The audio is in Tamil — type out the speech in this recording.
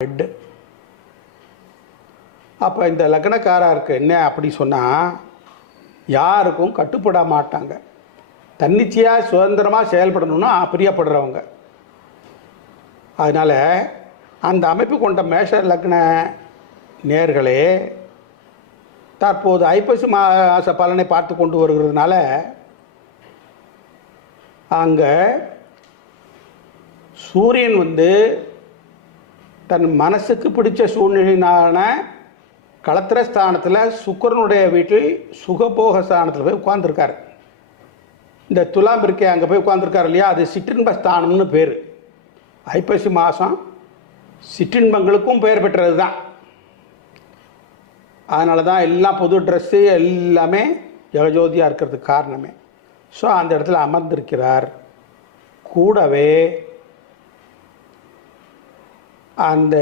ரெட்டு அப்போ இந்த லக்னக்காரருக்கு என்ன அப்படி சொன்னால் யாருக்கும் கட்டுப்பட மாட்டாங்க. தன்னிச்சையாக சுதந்திரமாக செயல்படணும்னா பிரியப்படுறவங்க. அதனால் அந்த அமைப்பு கொண்ட மேஷ லக்ன நேர்களே தற்போது ஐப்பசி மாச பலனை பார்த்து கொண்டு வருகிறதுனால அங்கே சூரியன் வந்து தன் மனசுக்கு பிடிச்ச சூழ்நிலையினான களத்திர ஸ்தானத்தில் சுக்கரனுடைய வீட்டில் சுகபோக ஸ்தானத்தில் போய் உட்காந்துருக்கார் இந்த துலாம் இருக்கே அங்கே போய் உட்காந்துருக்கார் இல்லையா? அது சிற்றின்ப ஸ்தானம்னு பேர். ஐப்பசி மாதம் சிற்றின்பங்களுக்கும் பெயர் பெற்றது தான் அதனால தான் எல்லாம் புது ட்ரெஸ்ஸு எல்லாமே ஜெகஜோதியாக இருக்கிறதுக்கு காரணமே. ஸோ அந்த இடத்துல அமர்ந்திருக்கிறார். கூடவே அந்த